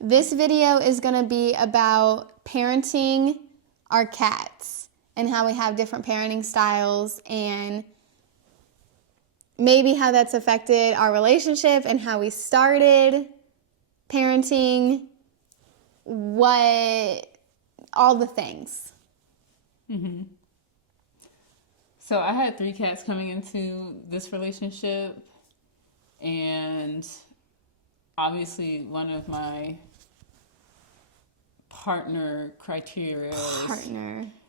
This video is going to be about parenting our cats and how we have different parenting styles and maybe how that's affected our relationship and how we started parenting, all the things. Mm-hmm. So I had 3 cats coming into this relationship, and obviously one of my partner criteria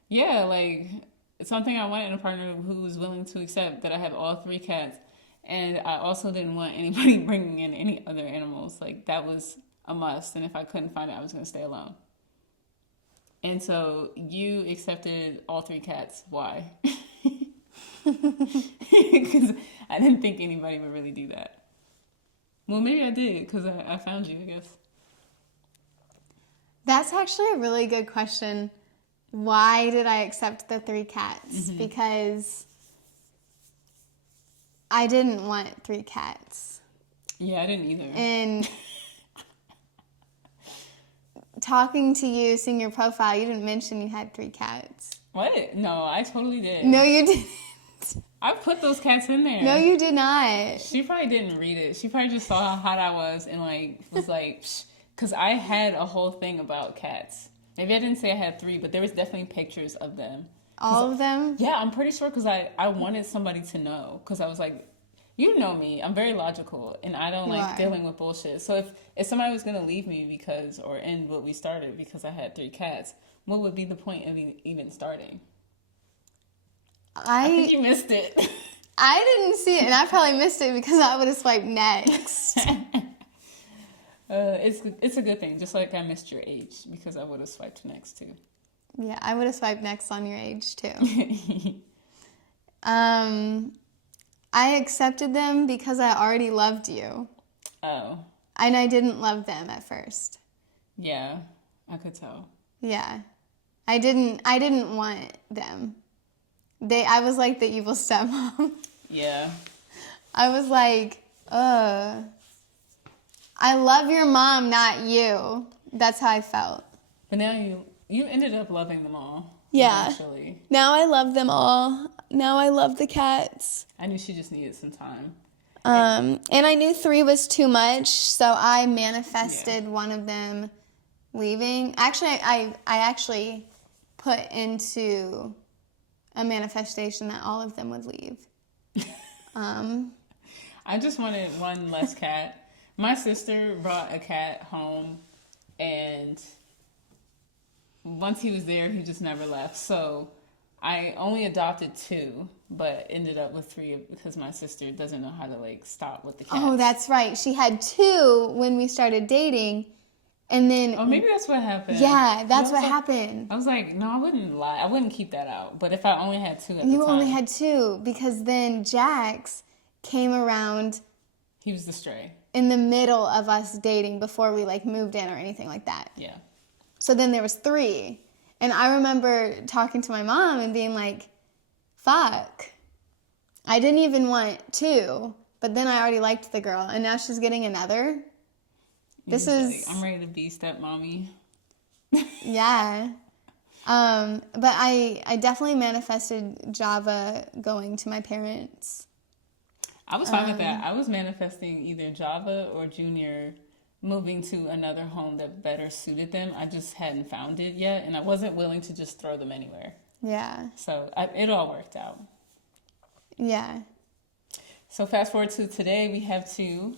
yeah, like it's something I wanted in a partner who was willing to accept that I have all 3 cats, and I also didn't want anybody bringing in any other animals. Like that was a must, and if I couldn't find it, I was going to stay alone. And so you accepted all 3 cats. Why? Because I didn't think anybody would really do that. Well, maybe I did because I found you, I guess. That's actually a really good question. Why did I accept the 3 cats? Mm-hmm. Because I didn't want 3 cats. Yeah, I didn't either. And talking to you, seeing your profile, you didn't mention you had 3 cats. What? No, I totally did. No, you didn't. I put those cats in there. No, you did not. She probably didn't read it. She probably just saw how hot I was and was like, because I had a whole thing about cats. Maybe I didn't say I had 3, but there was definitely pictures of them. All of them? Yeah, I'm pretty sure because I wanted somebody to know. Because I was like, you know me, I'm very logical and I don't like dealing with bullshit. So if somebody was going to leave me or end what we started because I had 3 cats, what would be the point of even starting? I think you missed it. I didn't see it, and I probably missed it because I would have swiped next. It's a good thing, just like I missed your age because I would have swiped next too. Yeah, I would have swiped next on your age too. I accepted them because I already loved you. Oh. And I didn't love them at first. Yeah, I could tell. Yeah. I didn't want them. I was like the evil stepmom. Yeah. I was like, I love your mom, not you. That's how I felt. But now you ended up loving them all. Yeah. Eventually. Now I love them all. Now I love the cats. I knew she just needed some time. And I knew 3 was too much, so I manifested one of them leaving. Actually, I actually put into a manifestation that all of them would leave. I just wanted one less cat. My sister brought a cat home, and once he was there, he just never left. So I only adopted 2, but ended up with 3 because my sister doesn't know how to stop with the cats. Oh, that's right. She had 2 when we started dating. And then... Oh, maybe that's what happened. Yeah, that's what happened. I was like, no, I wouldn't lie. I wouldn't keep that out. But if I only had 2 at the time... You only had 2 because then Jax came around... He was the stray. In the middle of us dating before we moved in or anything like that. Yeah. So then there was 3. And I remember talking to my mom and being like, fuck. I didn't even want 2, but then I already liked the girl. And now she's getting another... This is... I'm ready to be stepmommy. Yeah. But I definitely manifested Java going to my parents. I was fine with that. I was manifesting either Java or Junior moving to another home that better suited them. I just hadn't found it yet, and I wasn't willing to just throw them anywhere. Yeah. So it all worked out. Yeah. So fast forward to today, we have 2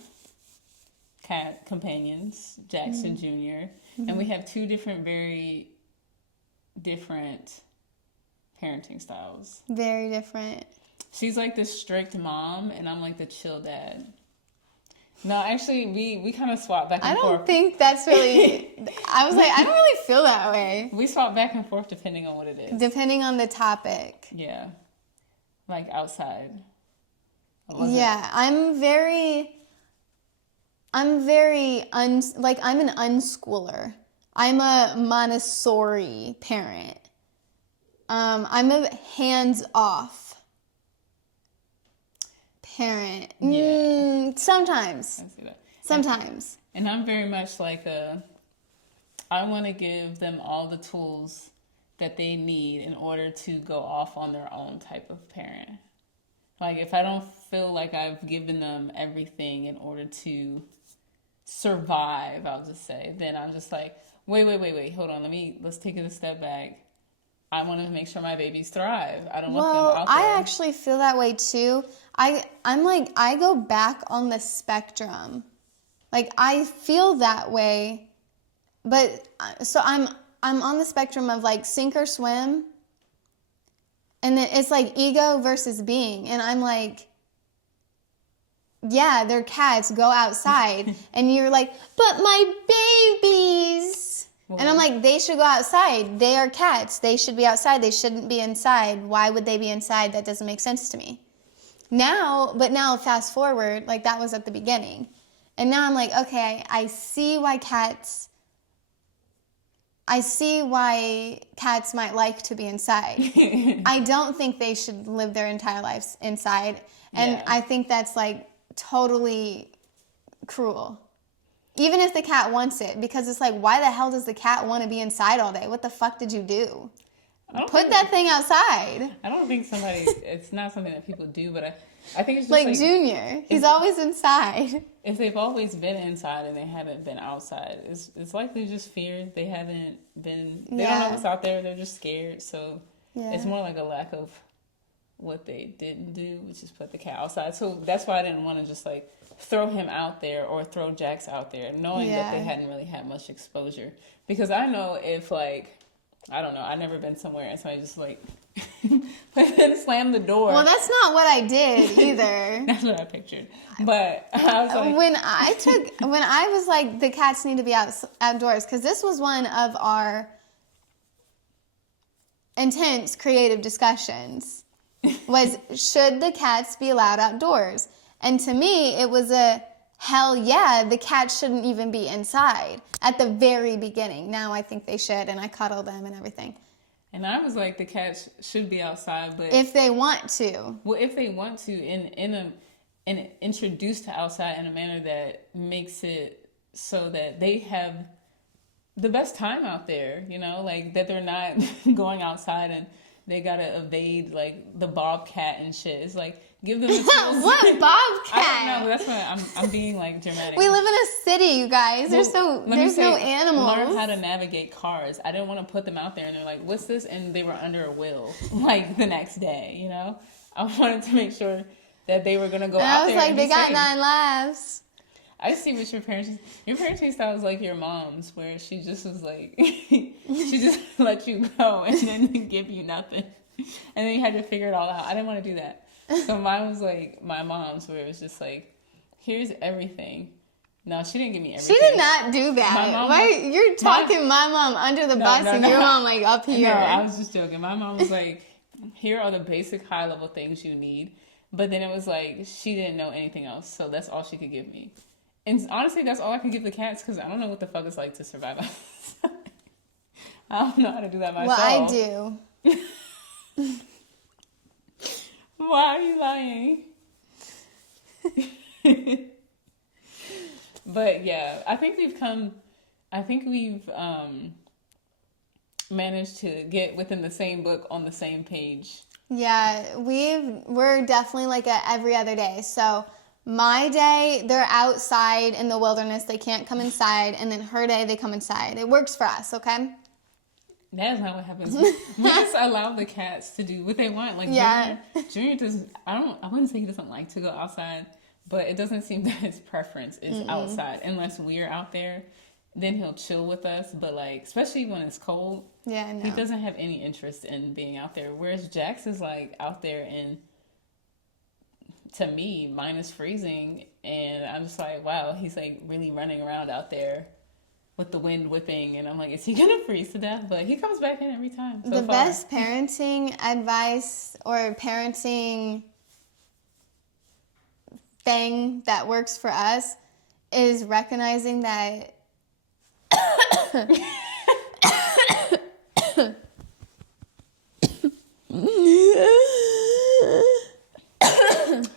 cat companions, Jax and Junior, and we have 2 very different parenting styles. Very different. She's like the strict mom, and I'm like the chill dad. No, actually, we kind of swap back and forth. I don't think that's really... I was like, I don't really feel that way. We swap back and forth depending on what it is. Depending on the topic. Yeah. Like outside. Yeah, I'm an unschooler. I'm a Montessori parent. I'm a hands-off parent. Yeah. Sometimes. I see that. Sometimes. And I'm very much like a I want to give them all the tools that they need in order to go off on their own type of parent. Like, if I don't feel like I've given them everything in order to survive, I'll just say, then I'm just like, wait, hold on, let's take it a step back. I want to make sure my babies thrive. I don't want them out there. I actually feel that way too. I'm like, I go back on the spectrum. Like, I feel that way, but so I'm on the spectrum of like sink or swim. And then it's like ego versus being. And I'm like, yeah, they're cats, go outside. And you're like, but my babies. Well, and I'm like, they should go outside. They are cats. They should be outside. They shouldn't be inside. Why would they be inside? That doesn't make sense to me. Now fast forward, like that was at the beginning. And now I'm like, okay, I see why cats might like to be inside. I don't think they should live their entire lives inside. And I think that's like totally cruel. Even if the cat wants it, because it's like, why the hell does the cat want to be inside all day? What the fuck did you do? Put that thing outside. I don't think it's not something that people do, but I think it's just like Junior. He's always inside. If they've always been inside and they haven't been outside, it's likely just fear. They haven't been, they don't know what's out there. They're just scared. So it's more like a lack of what they didn't do, which is put the cat outside. So that's why I didn't want to just like throw him out there or throw Jax out there, knowing that they hadn't really had much exposure. Because I know if like, I don't know, I've never been somewhere and somebody just like slammed the door. Well, that's not what I did either. That's what I pictured. But I was like, when I was like, the cats need to be outdoors, because this was one of our intense creative discussions, was should the cats be allowed outdoors? And to me, it was a hell yeah, the cats shouldn't even be inside at the very beginning. Now I think they should, and I cuddle them and everything. And I was like, the cats should be outside, but if they want to. Well, if they want to, and introduced to outside in a manner that makes it so that they have the best time out there, you know, like that they're not going outside and they gotta evade like the bobcat and shit. It's like, give them the tools. What bobcat? I don't know. That's why I'm being like dramatic. We live in a city, you guys. There's no animals. Learn how to navigate cars. I didn't want to put them out there and they're like, what's this? And they were under a wheel like the next day, you know? I wanted to make sure that they were gonna go out there. I was like, they got 9 lives. I see what your parenting style is like your mom's, where she just was like, she just let you go and then give you nothing. And then you had to figure it all out. I didn't want to do that. So mine was like my mom's, where it was just like, here's everything. No, she didn't give me everything. She did not do that. You're talking my mom under the bus and your mom like up here. No, I was just joking. My mom was like, here are the basic high level things you need. But then it was like, she didn't know anything else. So that's all she could give me. And honestly, that's all I could give the cats, because I don't know what the fuck it's like to survive outside. I don't know how to do that myself. Well, I do. Why are you lying? But yeah, I think we've managed to get within the same book on the same page. Yeah, we're definitely like a every other day. So my day, they're outside in the wilderness. They can't come inside. And then her day, they come inside. It works for us, okay? That is not what happens. We just allow the cats to do what they want. Like Junior does. I wouldn't say he doesn't like to go outside, but it doesn't seem that his preference is outside unless we're out there. Then he'll chill with us, but like especially when it's cold, he doesn't have any interest in being out there. Whereas Jax is like out there, and to me, mine is freezing, and I'm just like, wow, he's like really running around out there with the wind whipping, and I'm like, is he gonna freeze to death? But he comes back in every time. The best parenting advice or parenting thing that works for us is recognizing that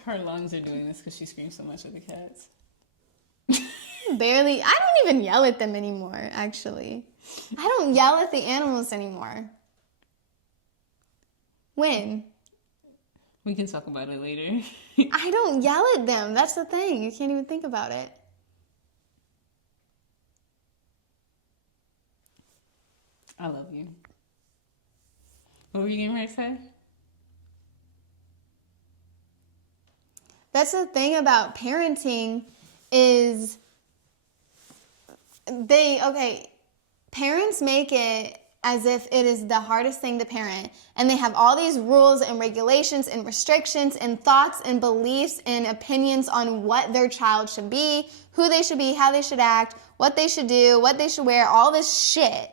her lungs are doing this because she screams so much at the cats. Barely. I don't even yell at them anymore, actually. I don't yell at the animals anymore. When? We can talk about it later. I don't yell at them. That's the thing. You can't even think about it. I love you. What were you getting ready to say? That's the thing about parenting is parents make it as if it is the hardest thing to parent. And they have all these rules and regulations and restrictions and thoughts and beliefs and opinions on what their child should be, who they should be, how they should act, what they should do, what they should wear, all this shit.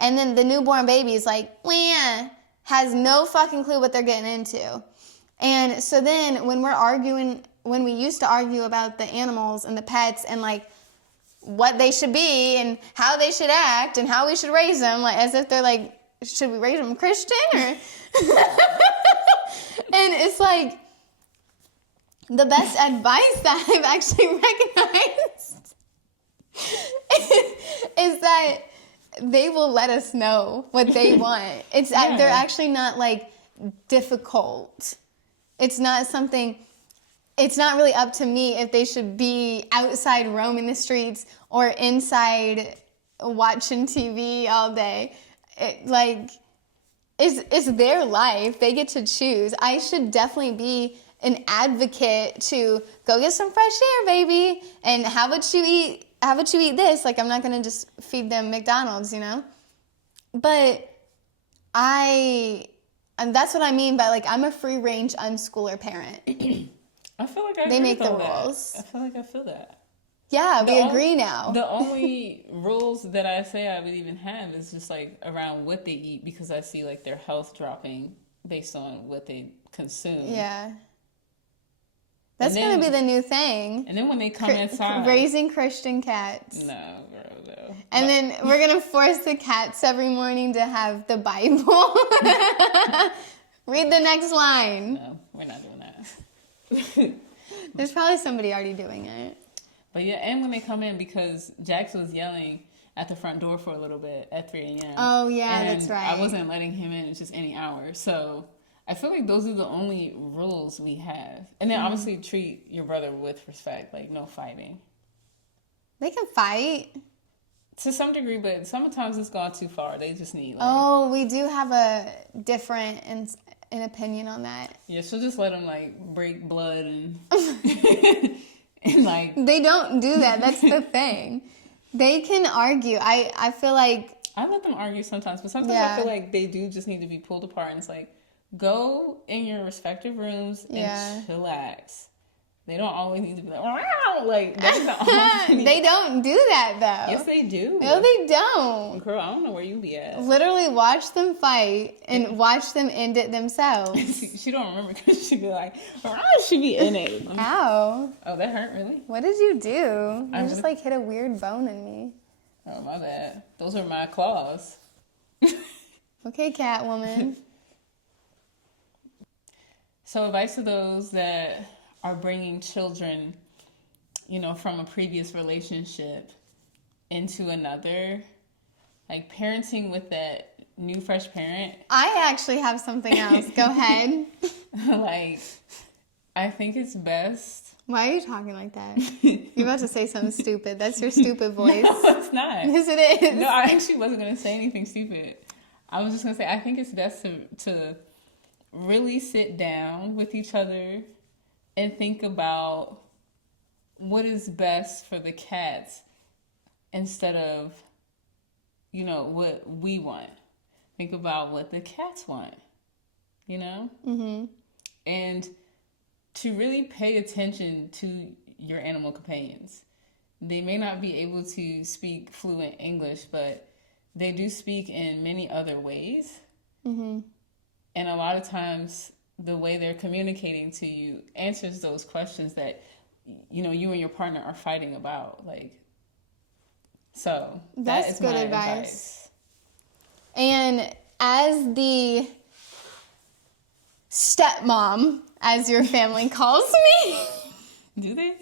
And then the newborn baby is like, wah, has no fucking clue what they're getting into. And so then when we used to argue about the animals and the pets and like what they should be and how they should act and how we should raise them, like as if they're like, should we raise them Christian or? And it's like the best advice that I've actually recognized is that they will let us know what they want. They're actually not like difficult. It's not really up to me if they should be outside roaming the streets or inside watching TV all day. It's their life. They get to choose. I should definitely be an advocate to go get some fresh air, baby, and how about you eat this? Like, I'm not going to just feed them McDonald's, you know? But and that's what I mean by, like, I'm a free-range unschooler parent. I feel like they make the rules. I feel like I feel that. Yeah, we agree now. The only rules that I say I would even have is just, like, around what they eat because I see, like, their health dropping based on what they consume. Yeah. That's going to be the new thing. And then when they come inside. Raising Christian cats. No, girl, no. And then we're going to force the cats every morning to have the Bible. Read the next line. No, we're not doing that. There's probably somebody already doing it. But yeah, and when they come in, because Jax was yelling at the front door for a little bit at 3 a.m. Oh, yeah, and that's right. I wasn't letting him in just any hour. So I feel like those are the only rules we have. And then obviously treat your brother with respect, like no fighting. They can fight. To some degree, but sometimes it's gone too far. They just need Oh, we do have a different an opinion on that. Yeah, she'll just let them like break blood and and like they don't do that. That's the thing. They can argue. I feel like I let them argue sometimes, but sometimes I feel like they do just need to be pulled apart and it's like go in your respective rooms and chillax. They don't always need to be like that's not always They don't do that though. Yes, they do. No, they don't. Girl, I don't know where you be at. Literally watch them fight and watch them end it themselves. She don't remember because she be like, she be in it. Ow. Oh, that hurt really? What did you do? You just like hit a weird bone in me. Oh, my bad. Those are my claws. Okay, Catwoman. So advice to those that are bringing children, you know, from a previous relationship into another, like parenting with that new fresh parent. I actually have something else. Go ahead. Like, I think it's best. Why are you talking like that? You're about to say something stupid. That's your stupid voice. No, it's not. Yes, it is. No, I actually wasn't going to say anything stupid. I was just going to say, I think it's best to really sit down with each other and think about what is best for the cats instead of, you know, what we want. Think about what the cats want, you know? Mm-hmm. And to really pay attention to your animal companions. They may not be able to speak fluent English, but they do speak in many other ways. Mm-hmm. And a lot of times the way they're communicating to you answers those questions that, you know, you and your partner are fighting about. Like, so that's good advice. And as the stepmom, as your family calls me. Do they?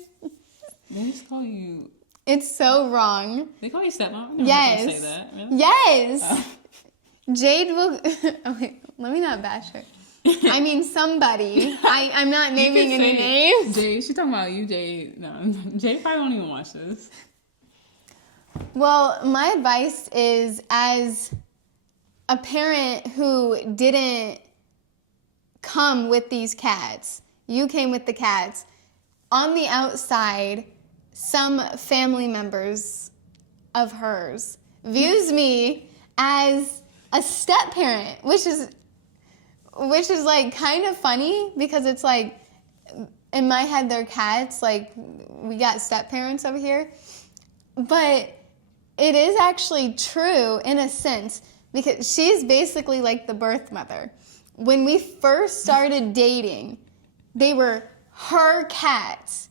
They just call you It's so wrong. They call you stepmom? Yes. Say that. Really? Yes. Oh. Jade will... Oh, wait, let me not bash her. I mean, somebody. I'm not naming any names. Jade, she's talking about you, Jade. No, Jade probably won't even watch this. Well, my advice is, as a parent who didn't come with these cats, you came with the cats. On the outside, some family members of hers views me as a step parent, which is like kind of funny, because it's like, in my head they're cats, like we got step parents over here. But it is actually true in a sense, because she's basically like the birth mother. When we first started dating, they were her cats.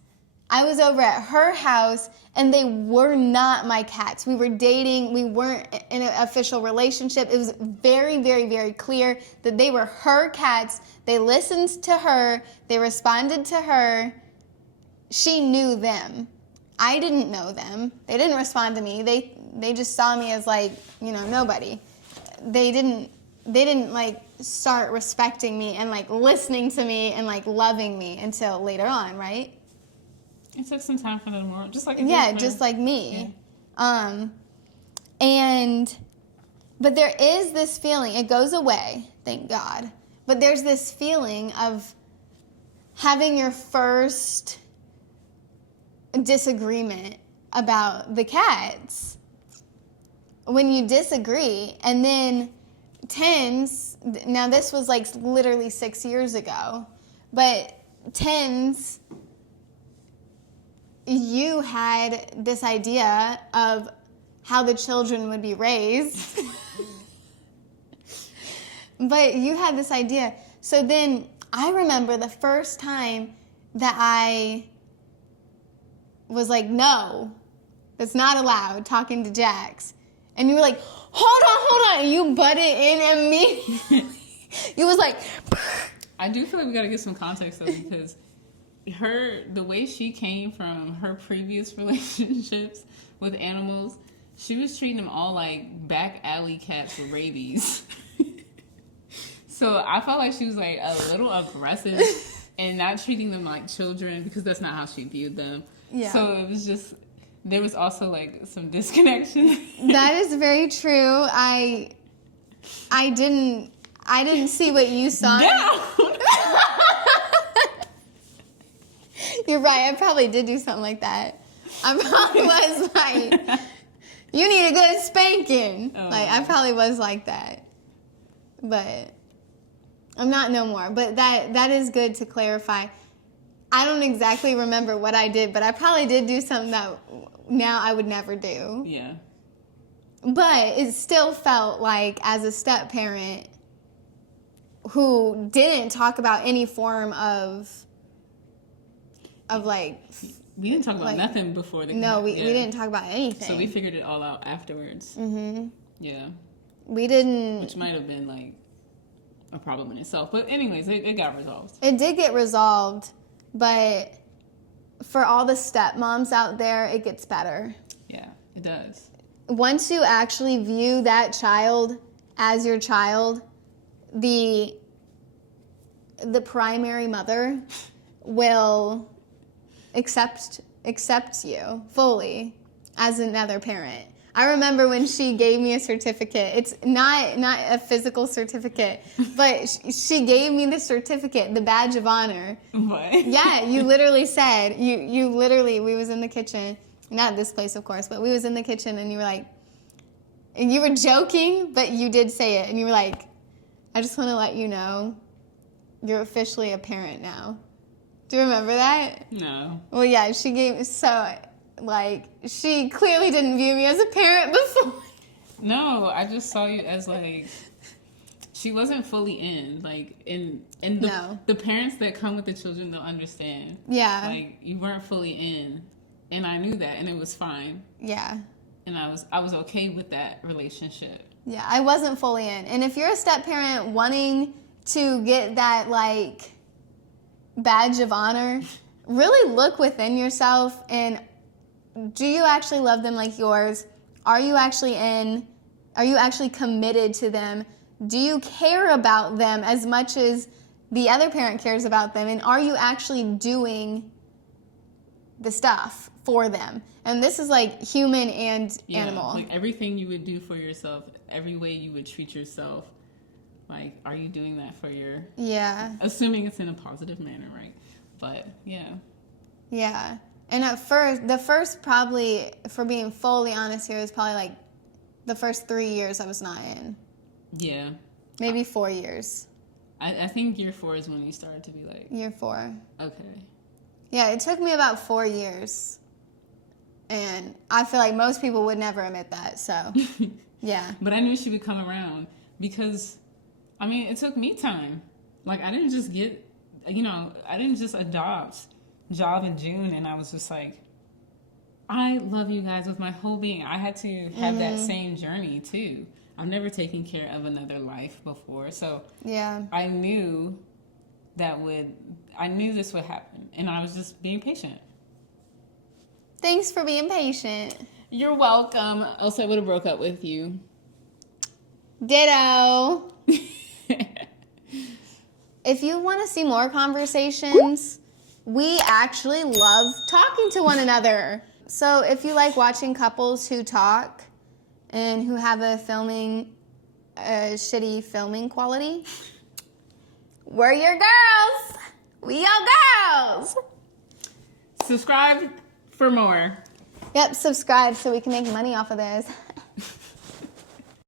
I was over at her house, and they were not my cats. We were dating. We weren't in an official relationship. It was very, very, very clear that they were her cats. They listened to her. They responded to her. She knew them. I didn't know them. They didn't respond to me. They just saw me as like, nobody. They didn't like start respecting me and like listening to me and like loving me until later on, right? It took some time for them to grow up, just like just like me. Yeah. But there is this feeling. It goes away, thank God. But there's this feeling of having your first disagreement about the cats. When you disagree, and then Tens, now this was like literally 6 years ago, but Tens, you had this idea of how the children would be raised. But you had this idea. So then I remember the first time that I was like, no, that's not allowed, talking to Jax. And you were like, hold on. And you butted in immediately. You was like... I do feel like we got to get some context, though, because the way she came from her previous relationships with animals, she was treating them all like back alley cats with rabies. So I felt like she was like a little aggressive and not treating them like children, because that's not how she viewed them. Yeah. So it was just, there was also like some disconnection. That is very true. I didn't see what you saw. You're right. I probably did do something like that. I probably was like, you need a good spanking. Oh. Like, I probably was like that. But I'm not no more. But that is good to clarify. I don't exactly remember what I did, but I probably did do something that now I would never do. Yeah. But it still felt like, as a step parent who didn't talk about any form of like... We didn't talk about nothing before. We didn't talk about anything. So we figured it all out afterwards. Mm-hmm. Yeah. We didn't... Which might have been like a problem in itself. But anyways, it got resolved. It did get resolved, but for all the stepmoms out there, it gets better. Yeah, it does. Once you actually view that child as your child, the primary mother will accept you fully as another parent. I remember when she gave me a certificate. It's not a physical certificate, but she gave me the certificate, the badge of honor. What? Yeah, you literally said, you literally, we was in the kitchen, not this place, of course, but we was in the kitchen, and you were like, and you were joking, but you did say it, and you were like, I just want to let you know, you're officially a parent now. Do you remember that? No. Well, yeah, she gave, so... Like, she clearly didn't view me as a parent before. No, I just saw you as, like, she wasn't fully in. Like, and the parents that come with the children, they'll understand. Yeah. Like, you weren't fully in. And I knew that, and it was fine. Yeah. And I was okay with that relationship. Yeah, I wasn't fully in. And if you're a step parent wanting to get that, like, badge of honor, really look within yourself and do you actually love them like yours? Are you actually committed to them? Do you care about them as much as the other parent cares about them? And are you actually doing the stuff for them? And this is like human and animal. Like everything you would do for yourself, every way you would treat yourself, like, are you doing that for your... Yeah. Assuming it's in a positive manner, right? But, yeah. Yeah. And at first, the first probably, for being fully honest here, is probably like the first 3 years I was not in. Yeah. Maybe 4 years. I think year 4 is when you started to be like... Year 4. Okay. Yeah, it took me about 4 years. And I feel like most people would never admit that, so, yeah. But I knew she would come around because, I mean, it took me time. Like, I didn't just get, I didn't just adopt Job in June, and I was just like, I love you guys with my whole being. I had to have that same journey, too. I've never taken care of another life before, so yeah, I knew this would happen, and I was just being patient. Thanks for being patient. You're welcome. Else I would have broke up with you. Ditto. If you want to see more conversations, we actually love talking to one another. So if you like watching couples who talk and who have a shitty filming quality, we're your girls. We your girls. Subscribe for more. Yep, subscribe so we can make money off of this.